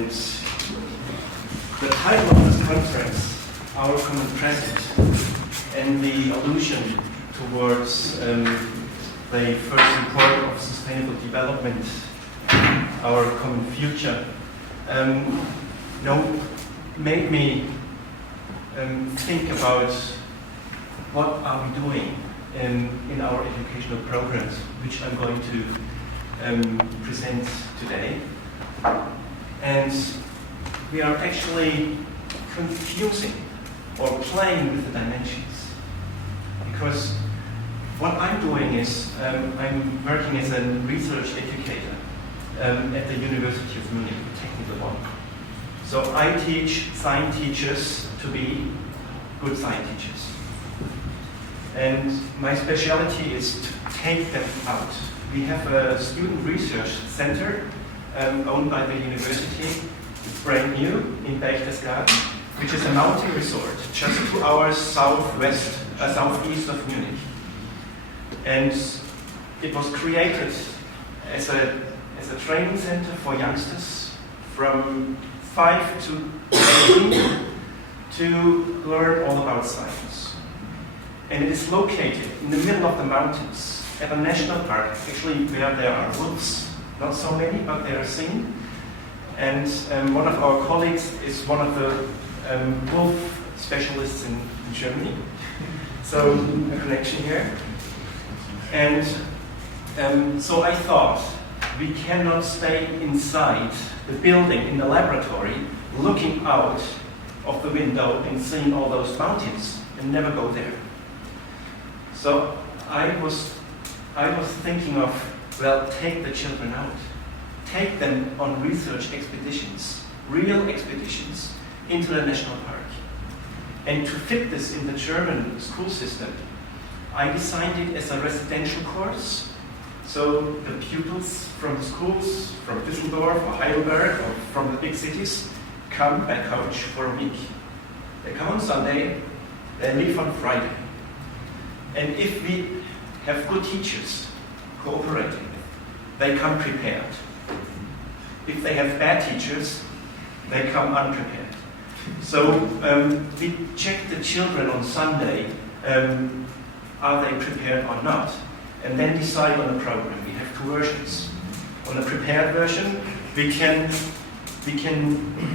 And the title of this conference, Our Common Present, and the allusion towards the first report of sustainable development, our common future, made me think about what are we doing in our educational programs, which I'm going to present today. And we are actually confusing or playing with the dimensions. Because what I'm doing is, I'm working as a research educator at the University of Munich, the technical one. So I teach science teachers to be good science teachers. And my specialty is to take them out. We have a student research center owned by the university. It's brand new in Berchtesgaden, which is a mountain resort just 2 hours southeast of Munich. And it was created as a training center for youngsters from 5 to 18 to learn all about science. And it is located in the middle of the mountains at a national park, actually where there are wolves. Not so many, but they are seen. And one of our colleagues is one of the wolf specialists in Germany. So a connection here. And so I thought, we cannot stay inside the building in the laboratory, looking out of the window and seeing all those mountains and never go there. So I was thinking of, well, take the children out. Take them on research expeditions, real expeditions, into the national park. And to fit this in the German school system, I designed it as a residential course. So the pupils from the schools, from Düsseldorf or Heidelberg or from the big cities, come by coach for a week. They come on Sunday, they leave on Friday. And if we have good teachers cooperating, they come prepared. If they have bad teachers, they come unprepared. So we check the children on Sunday, are they prepared or not, and then decide on the program. We have 2 versions. On the prepared version, we can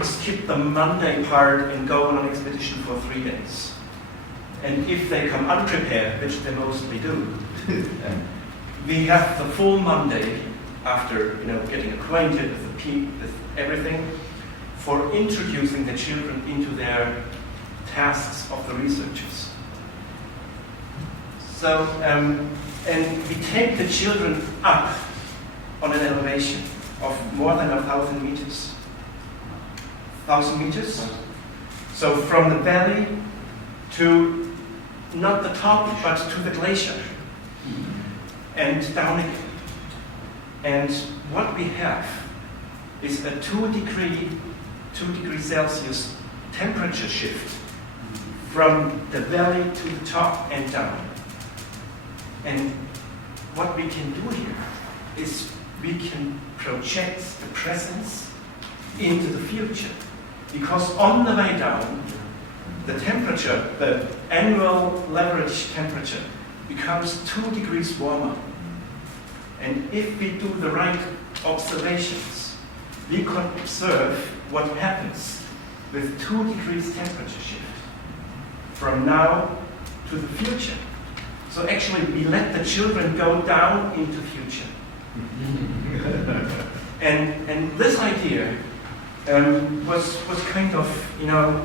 skip the Monday part and go on an expedition for 3 days. And if they come unprepared, which they mostly do, we have the full Monday after getting acquainted with everything, for introducing the children into their tasks of the researchers. So, and we take the children up on an elevation of more than 1,000 meters. 1,000 meters? So from the valley to not the top, but to the glacier. And down again. And what we have is a 2 degree Celsius temperature shift from the valley to the top and down. And what we can do here is we can project the presence into the future. Because on the way down, the temperature, the annual leverage temperature, becomes 2 degrees warmer. And if we do the right observations, we can observe what happens with 2 degrees temperature shift from now to the future. So actually, we let the children go down into future. And this idea was kind of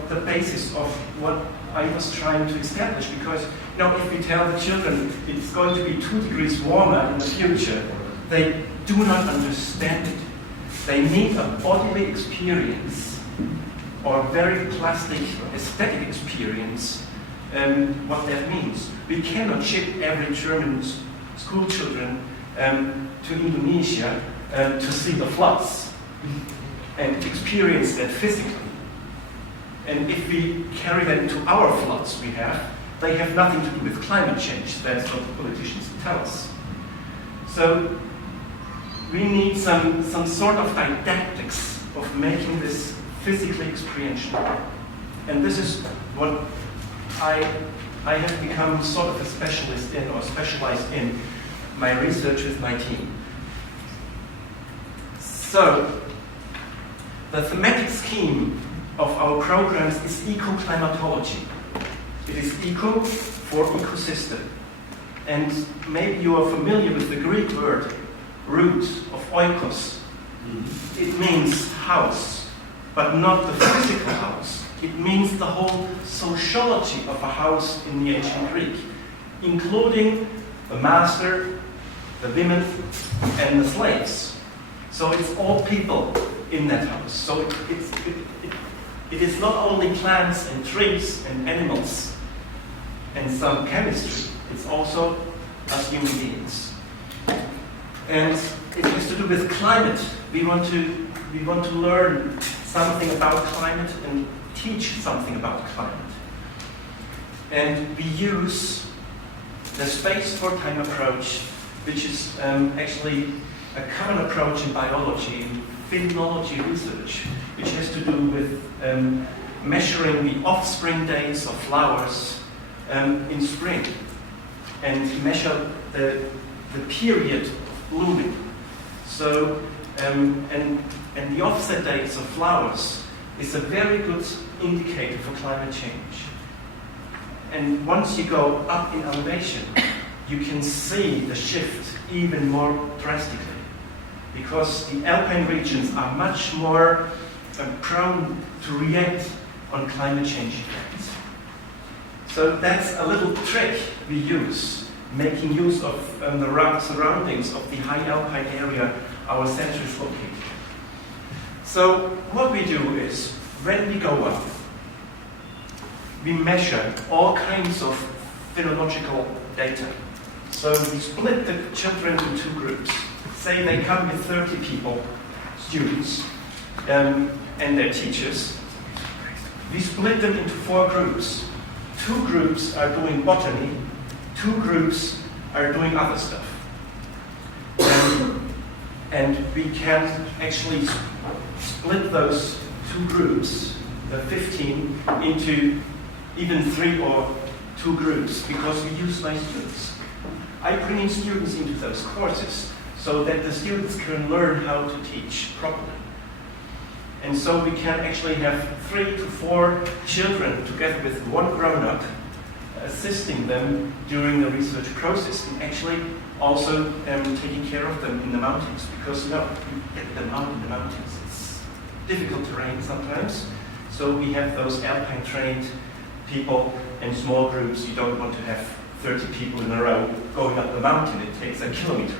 the basis of what I was trying to establish, because if we tell the children it's going to be 2 degrees warmer in the future, they do not understand it. They need a bodily experience or very plastic aesthetic experience what that means. We cannot ship every German school children to Indonesia to see the floods and experience that physically. And if we carry them to our floods they have nothing to do with climate change. That's what the politicians tell us. So we need some sort of didactics of making this physically experiential. And this is what I have become sort of a specialist in, or specialized in my research with my team. So, the thematic scheme of our programs is eco-climatology. It is eco for ecosystem. And maybe you are familiar with the Greek word, root of oikos. It means house, but not the physical house. It means the whole sociology of a house in the ancient Greek, including the master, the women, and the slaves. So it's all people in that house. So it is not only plants and trees and animals and some chemistry, it's also us human beings. And it has to do with climate. We want to learn something about climate and teach something about climate. And we use the space for time approach, which is actually a common approach in biology, in phrenology research, which has to do with measuring the offspring days of flowers in spring, and measure the period of blooming. So, and the offset dates of flowers is a very good indicator for climate change. And once you go up in elevation, you can see the shift even more drastically, because the alpine regions are much more prone to react on climate change effects. So that's a little trick we use, making use of the surroundings of the high alpine area our center is located. So what we do is, when we go up, we measure all kinds of phenological data. So we split the children into two groups. Say they come with 30 people, students, and their teachers. We split them into 4 groups. 2 groups are doing botany, 2 groups are doing other stuff. And we can actually split those 2 groups, the 15, into even 3 or 2 groups, because we use my students. I bring in students into those courses so that the students can learn how to teach properly. And so we can actually have 3 to 4 children together with 1 grown-up assisting them during the research process, and actually also taking care of them in the mountains, because you get them out in the mountains. It's difficult terrain sometimes. So we have those alpine trained people in small groups. You don't want to have 30 people in a row going up the mountain. It takes a kilometer.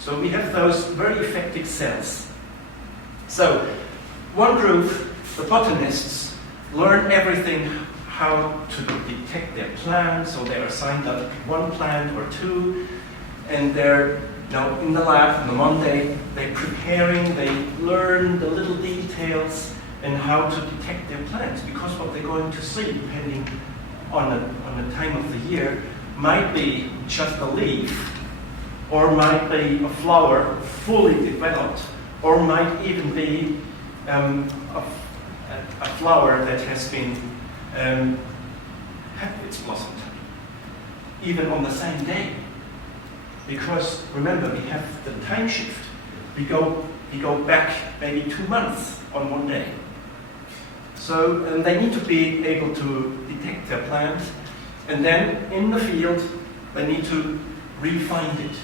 So we have those very effective cells. So one group, the botanists, learn everything how to detect their plants, so they are signed up 1 plant or 2, and they're now in the lab on the Monday, they're preparing, they learn the little details and how to detect their plants, because what they're going to see, depending on the time of the year, might be just a leaf, or might be a flower fully developed, or might even be a flower that has been had its blossom time, even on the same day. Because remember, we have the time shift. We go back maybe 2 months on 1 day. So they need to be able to detect their plant, and then in the field they need to refine it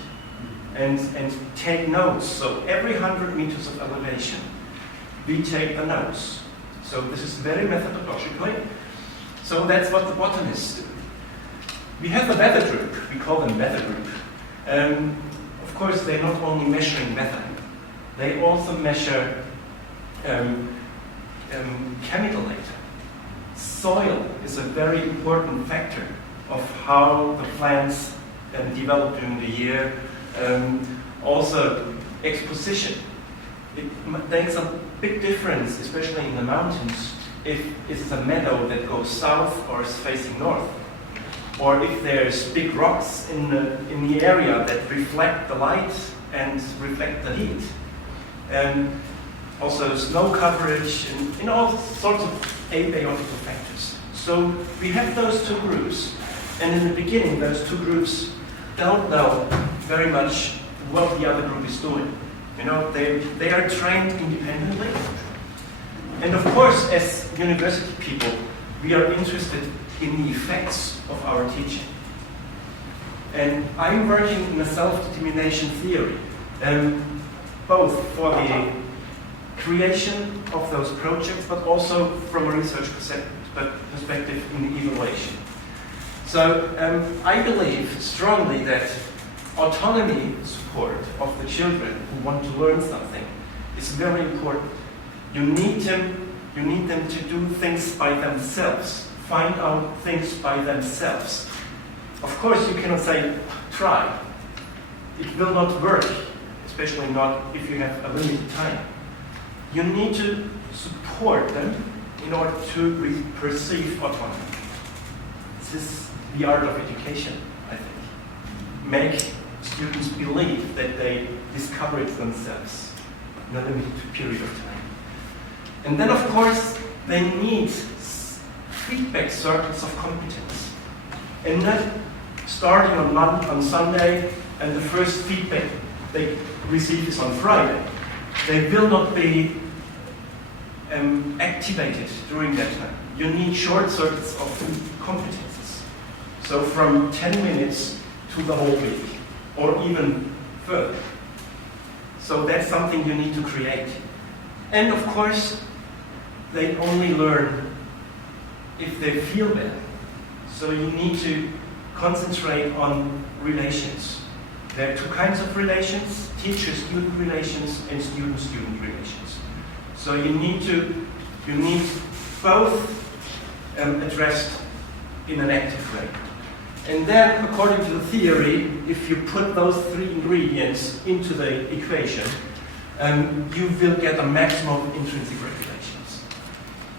and take notes. So every 100 meters of elevation, we take the notes. So this is very methodologically. So that's what the botanists do. We have the weather group. We call them weather group. Of course, they're not only measuring weather. They also measure chemical data. Soil is a very important factor of how the plants develop during the year. Also, exposition. It makes a big difference, especially in the mountains, if it's a meadow that goes south or is facing north, or if there's big rocks in the area that reflect the light and reflect the heat. also snow coverage, and all sorts of abiotical factors. So we have those two groups, and in the beginning those two groups don't know very much what the other group is doing. You know, they are trained independently. And of course, as university people, we are interested in the effects of our teaching. And I'm working in a self-determination theory, both for the creation of those projects, but also from a research perspective in the evaluation. So I believe strongly that autonomy support of the children who want to learn something is very important. You need them to do things by themselves, find out things by themselves. Of course, you cannot say, try. It will not work, especially not if you have a limited time. You need to support them in order to perceive autonomy. This is the art of education, I think. Make students believe that they discover it themselves in a limited period of time. And then, of course, they need feedback circles of competence. And not starting on Sunday and the first feedback they receive is on Friday. They will not be activated during that time. You need short circuits of competences. So from 10 minutes to the whole week, or even further. So that's something you need to create. And of course, they only learn if they feel better. So you need to concentrate on relations. There are two kinds of relations, teacher-student relations and student-student relations. So you need both addressed in an active way. And then, according to the theory, if you put those three ingredients into the equation, you will get a maximum of intrinsic regulations.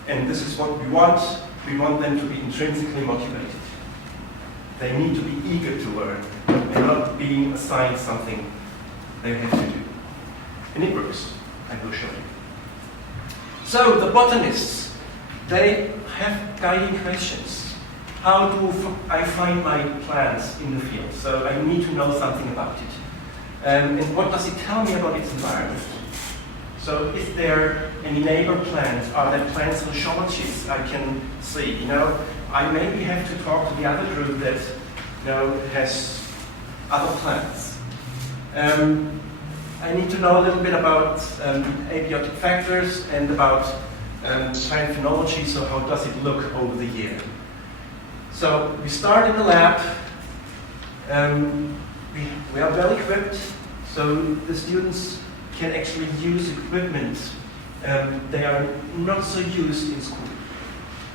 And this is what we want. We want them to be intrinsically motivated. They need to be eager to learn and not being assigned something they have to do. And it works. I will show you. So the botanists, they have guiding questions. How do I find my plants in the field? So I need to know something about it. And what does it tell me about its environment? So is there any neighbor plants? Are there plant sociologies I can see? You know, I maybe have to talk to the other group that, you know, has other plants. I need to know a little bit about abiotic factors and about plant phenology, so how does it look over the year. So we start in the lab. We are well equipped, so the students can actually use equipment they are not so used in school.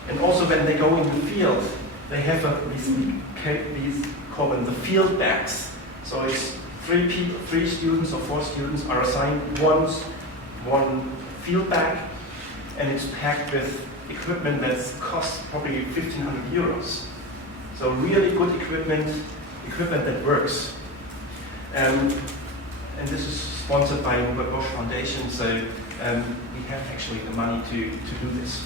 And also when they go in the field, they have these call them the field bags. So it's three students or 4 students are assigned one field bag, and it's packed with equipment that costs probably 1,500 euros. So really good equipment that works. And this is sponsored by the Bosch Foundation, so we have actually the money to do this.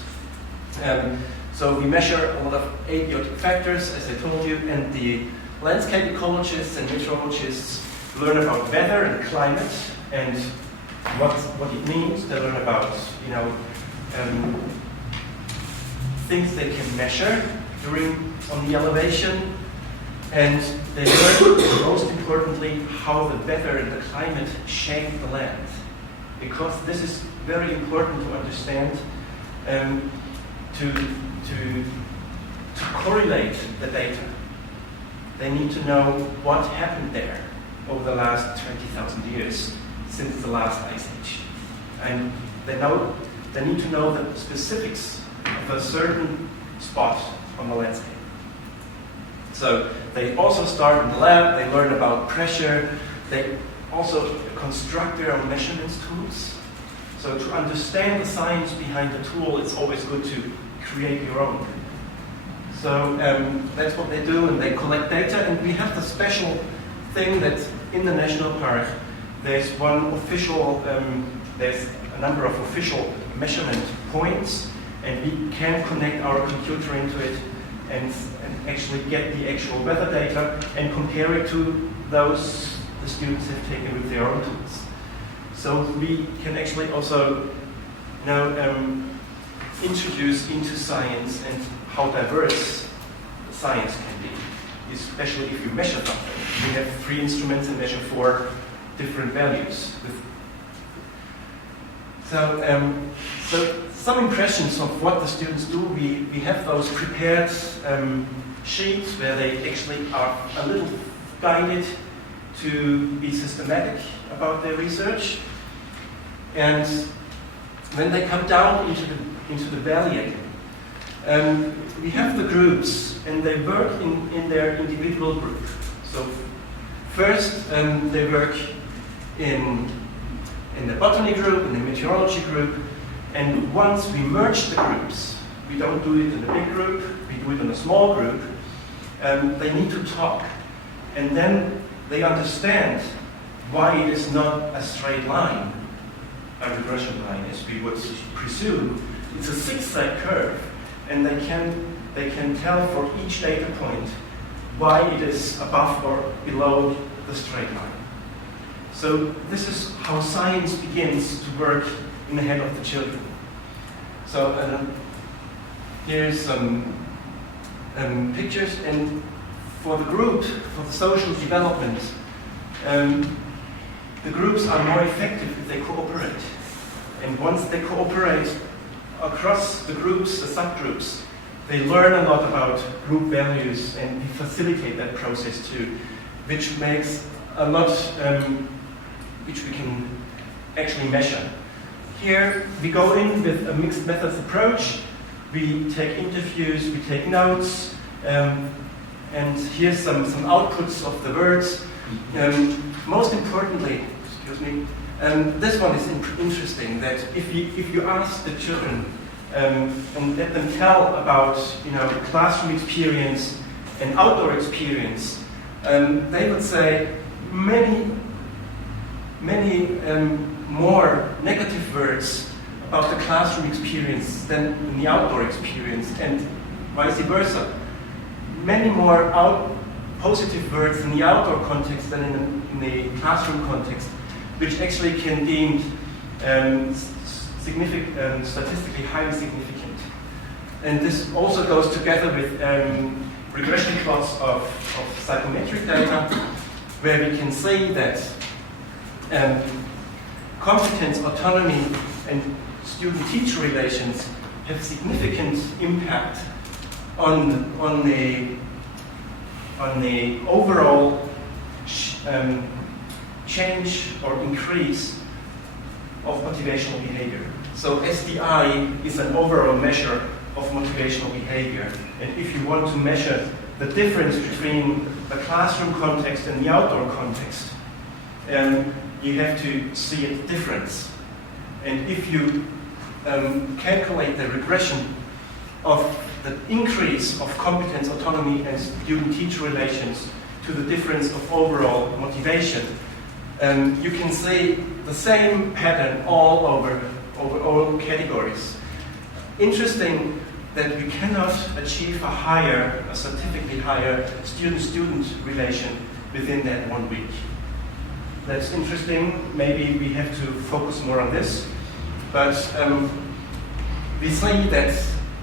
So we measure a lot of abiotic factors, as I told you, and the landscape ecologists and meteorologists learn about weather and climate and what it means. They learn about, you know, things they can measure on the elevation, and they learn, most importantly, how the weather and the climate shape the land. Because this is very important to understand, to correlate the data. They need to know what happened there over the last 20,000 years since the last ice age. And they need to know the specifics of a certain spot on the landscape. So they also start in the lab, they learn about pressure, they also construct their own measurements tools. So to understand the science behind the tool, it's always good to create your own. So that's what they do, and they collect data, and we have the special thing that in the national park, there's one official, there's a number of official measurement points, and we can connect our computer into it and actually get the actual weather data and compare it to those the students have taken with their own tools. So we can actually also introduce into science and how diverse science can be, especially if you measure something. We have 3 instruments and measure 4 different values. So some impressions of what the students do. We have those prepared sheets where they actually are a little guided to be systematic about their research. And when they come down into the valley, we have the groups, and they work in their individual group. So first, they work in the botany group, in the meteorology group, and once we merge the groups, we don't do it in a big group, we do it in a small group, they need to talk. And then they understand why it is not a straight line, a regression line, as we would presume. It's a zigzag curve, and they can tell for each data point why it is above or below the straight line. So this is how science begins to work in the head of the children. So here's some pictures, and for the group, for the social development, the groups are more effective if they cooperate. And once they cooperate across the groups, the subgroups, they learn a lot about group values, and we facilitate that process too, which makes a lot, which we can actually measure. Here we go in with a mixed methods approach. We take interviews, we take notes, and here's some outputs of the words. Most importantly, excuse me, this one is interesting, that if you ask the children and let them tell about classroom experience and outdoor experience, they would say many more negative words about the classroom experience than in the outdoor experience, and vice versa. Many more positive words in the outdoor context than in the classroom context, which actually can be statistically highly significant. And this also goes together with regression plots of psychometric data, where we can say that competence, autonomy, and student-teacher relations have significant impact on the overall change or increase of motivational behavior. So SDI is an overall measure of motivational behavior. And if you want to measure the difference between the classroom context and the outdoor context, you have to see a difference. And if you calculate the regression of the increase of competence, autonomy, and student-teacher relations to the difference of overall motivation, you can see the same pattern all over all categories. Interesting that we cannot achieve a statistically higher student-student relation within that 1 week. That's interesting. Maybe we have to focus more on this. But we see that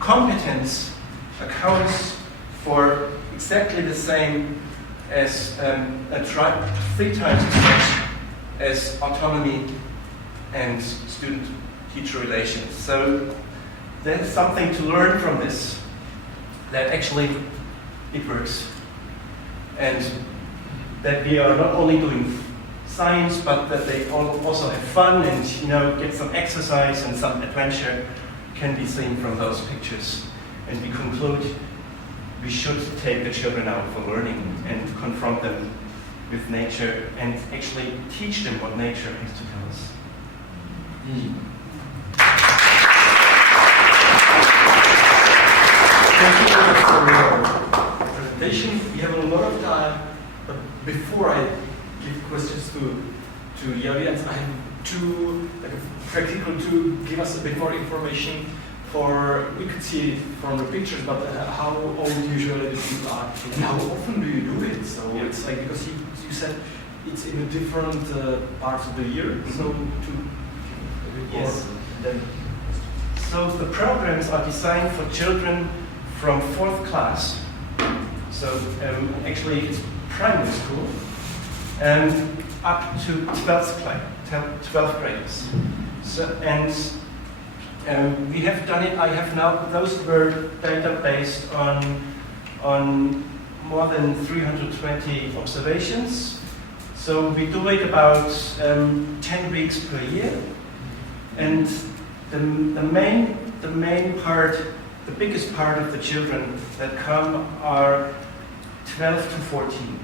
competence accounts for exactly the same as 3 times as much as autonomy and student-teacher relations. So there's something to learn from this, that actually it works. And that we are not only doing science, but that they also have fun and get some exercise and some adventure can be seen from those pictures. And we conclude we should take the children out for learning and confront them with nature and actually teach them what nature has to tell us. Thank you very much for your presentation. We have a lot of time, but before I give questions to the audience, I have 2 practical to give us a bit more information for, we could see it from the pictures, but how old usually the people are, and how often do you do it? So it's like, because you said it's in a different parts of the year, so yes. So the programs are designed for children from 4th class, so actually it's primary school, up to 12th graders. So, and we have done it, I have now, those were data based on more than 320 observations. So we do it about 10 weeks per year. And the main part, the biggest part of the children that come are 12 to 14.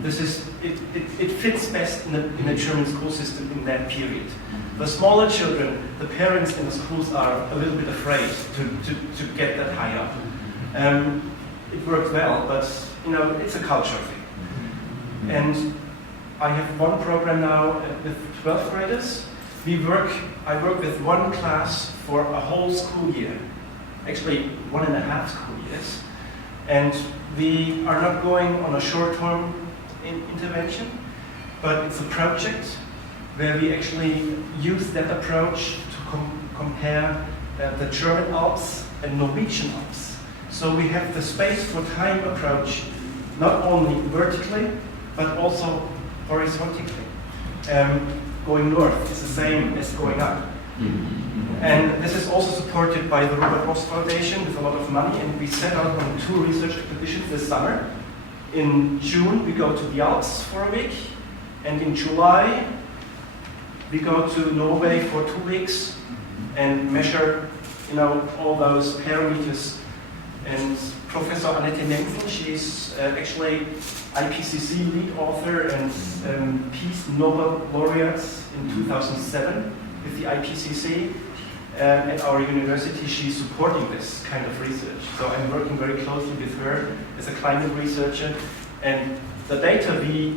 This is, it fits best in a German school system in that period. The smaller children, the parents in the schools are a little bit afraid to get that high up. It worked well, but you know, it's a culture thing. And I have one program now with 12th graders. I work with one class for a whole school year, actually 1.5 school years. And we are not going on a short-term intervention, but it's a project where we actually use that approach to compare the German Alps and Norwegian Alps. So we have the space for time approach, not only vertically, but also horizontally. Going north is the same as going up. And this is also supported by the Robert Ross Foundation with a lot of money, and we set out on 2 research expeditions this summer. In June we go to the Alps for a week, and in July we go to Norway for 2 weeks and measure, you know, all those parameters. And Professor Annette Menzel, she's actually IPCC lead author and Peace Nobel laureate in 2007 with the IPCC. At our university, she's supporting this kind of research. So I'm working very closely with her as a climate researcher, and the data we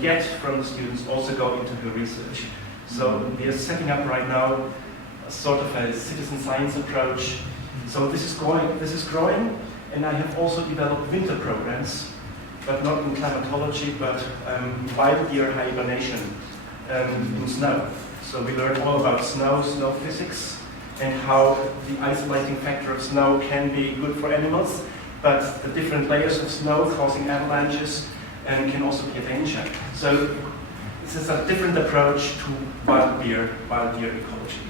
get from the students also go into her research. So we are setting up right now a sort of a citizen science approach. So this is growing, and I have also developed winter programs, but not in climatology, but wild year hibernation in snow. So we learn all about snow physics, and how the isolating factor of snow can be good for animals, but the different layers of snow causing avalanches can also be a danger. So this is a different approach to wild deer ecology.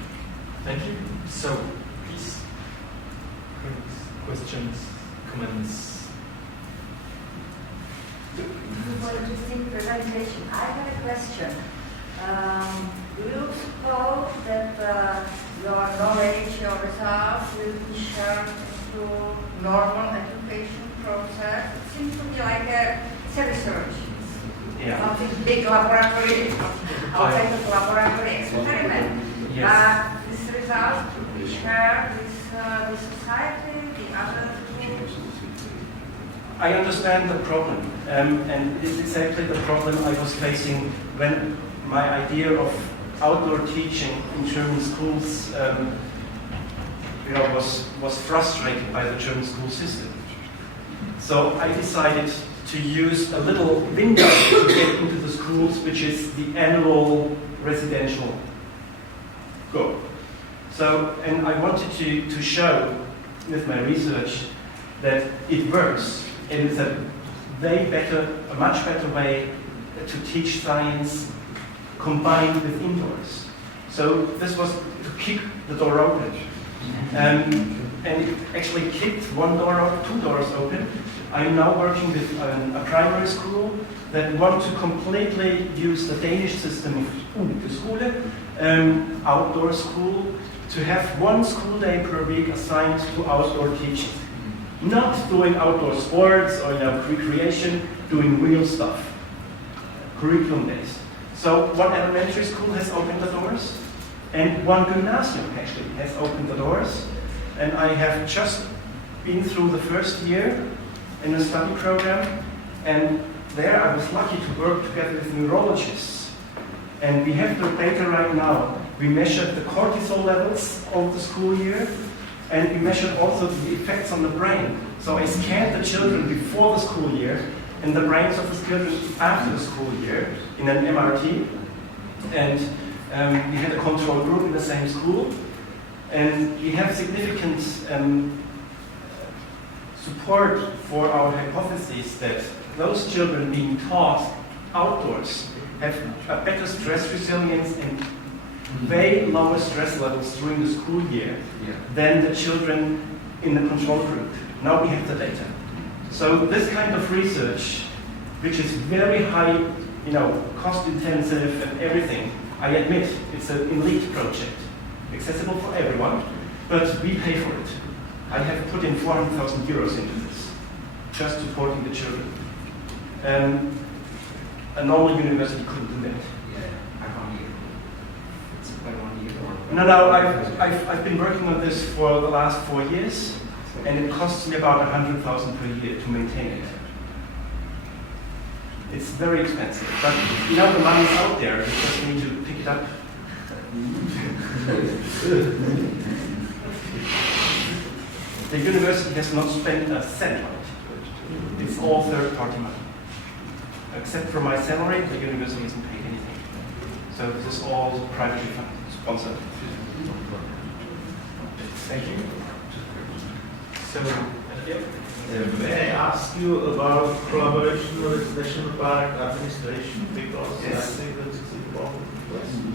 Thank you. So please, questions, comments? For an interesting presentation, I have a question. Do you suppose that your knowledge, your results will be shared into normal education process? It seems to be like a research. Yeah. Not a big laboratory, outside of laboratory experiment. Yes. But this result will be shared with the society, the other schools. I understand the problem, and it's exactly the problem I was facing when my idea of outdoor teaching in German schools was frustrated by the German school system. So I decided to use a little window to get into the schools, which is the annual residential go. So, and I wanted to show with my research that it works. It is a much better way to teach science combined with indoors. So this was to kick the door open. And it actually kicked 1 door or 2 doors open. I'm now working with a primary school that want to completely use the Danish system of Schule, outdoor school, to have 1 school day per week assigned to outdoor teaching. Not doing outdoor sports or recreation, doing real stuff, curriculum-based. So 1 elementary school has opened the doors, and 1 gymnasium actually has opened the doors. And I have just been through the first year in a study program, and there I was lucky to work together with neurologists. And we have the data right now We measured the cortisol levels of the school year, and we measured also the effects on the brain. So I scanned the children before the school year and the brains of the children after the school year in an MRT. And we had a control group in the same school. And we have significant support for our hypothesis that those children being taught outdoors have a better stress resilience and way lower stress levels during the school year than the children in the control group. Now we have the data. So this kind of research, which is very high, cost intensive and everything, I admit it's an elite project, accessible for everyone, but we pay for it. I have put in 400,000 euros into this, just supporting the children. A normal university couldn't do that. No, I've been working on this for the last 4 years, and it costs me about 100,000 per year to maintain it. It's very expensive, but the money's out there. You just need to pick it up. The university has not spent a cent on it. It's all third-party money. Except for my salary, the university hasn't paid anything. So this is all privately sponsored. Thank you. So, may I ask you about collaboration with national park administration? Because yes. I think that it's important.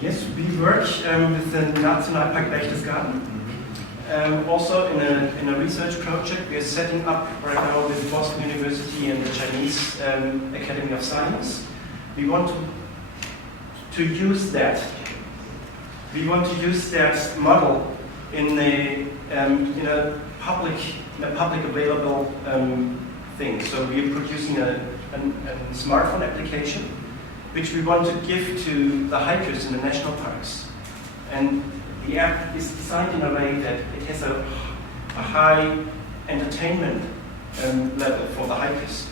Yes, we work with the Nationalpark Berchtesgaden. Also in a research project we are setting up right now with Boston University and the Chinese Academy of Science. We want to use that. We want to use that model in a public available thing. So we are producing a smartphone application which we want to give to the hikers in the national parks. And the app is designed in a way that it has a high entertainment level for the hikers.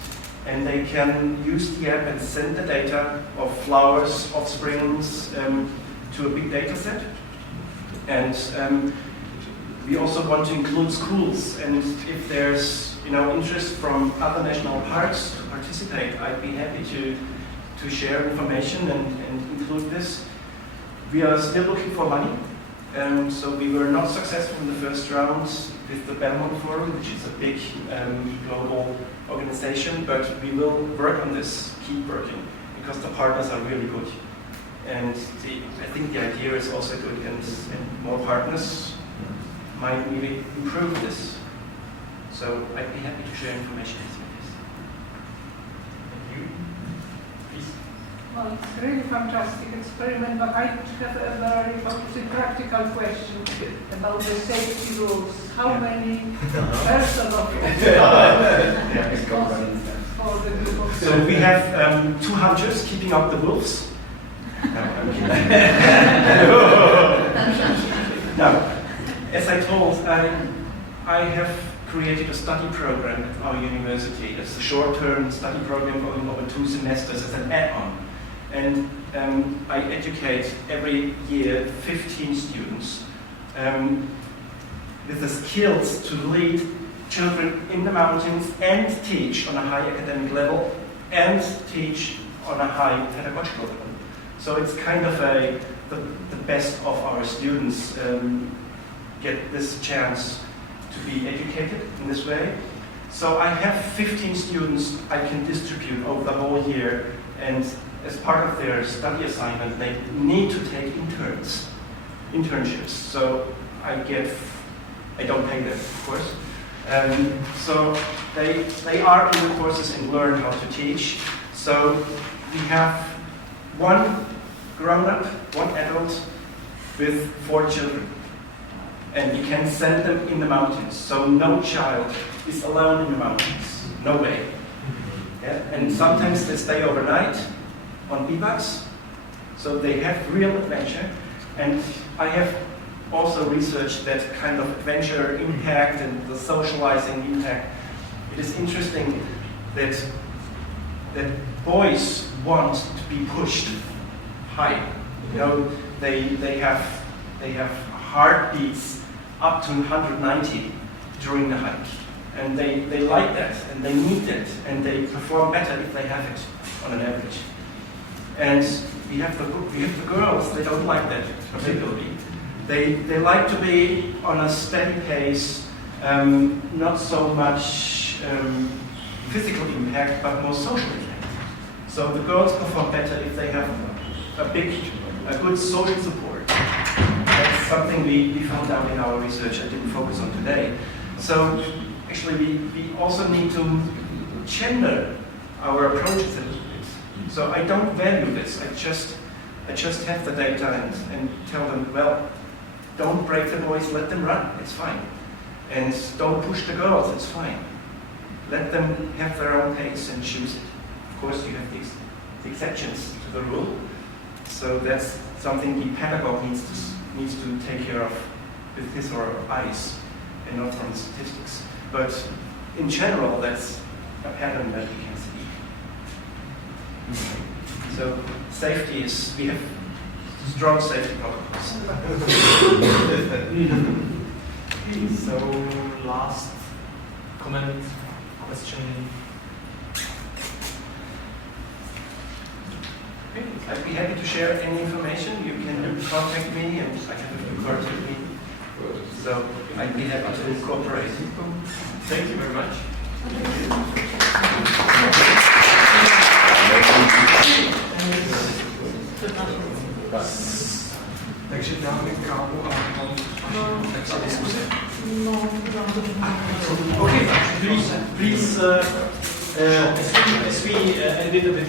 And they can use the app and send the data of flowers, of springs, to a big data set. And we also want to include schools. And if there's interest from other national parks to participate, I'd be happy to share information and include this. We are still looking for money. So we were not successful in the first round with the Belmont Forum, which is a big global organization, but we will work on this, keep working, because the partners are really good. And I think the idea is also good, and more partners might really improve this. So I'd be happy to share information with this. Thank you. Please. Well, it's a really fantastic experiment, but I have a very focused practical question about the safety rules. How many persons of for the group of So we have 2 hunters keeping up the wolves. Now, as I told, I have created a study program at our university. It's a short-term study program going over 2 semesters as an add-on. And I educate every year 15 students with the skills to lead children in the mountains and teach on a high academic level and teach on a high pedagogical level. So it's kind of the best of our students get this chance to be educated in this way. So I have 15 students I can distribute over the whole year, and as part of their study assignment, they need to take internships. So I don't pay them, of course. So they are in the courses and learn how to teach. So we have 1 grown-up, 1 adult with 4 children. And you can send them in the mountains. So no child is alone in the mountains. No way. Yeah? And sometimes they stay overnight on bivouacs. So they have real adventure. And I have also researched that kind of adventure impact and the socializing impact. It is interesting that boys want to be pushed high. They have They have heartbeats up to 190 during the hike. And they like that, and they need it, and they perform better if they have it on an average. And we have the girls, they don't like that particularly. They like to be on a steady pace, not so much physical impact, but more social impact. So the girls perform better if they have a good social support. That's something we found out in our research I didn't focus on today. So actually we also need to gender our approaches a little bit. So I don't value this. I just have the data and tell them, well, don't break the boys, let them run, it's fine. And don't push the girls, it's fine. Let them have their own pace and choose it. Of course, you have these exceptions to the rule. So that's something the pedagogue needs to take care of with his or her eyes and not from statistics. But in general, that's a pattern that we can see. So safety is, we have strong safety protocols. So last comment, question. Okay. I'd be happy to share any information. You can contact me and I have a few cards with me. So I'd be happy to cooperate. Thank you very much. Takže dáme kávu a potom diskuze. Okay, please, as we ended a bit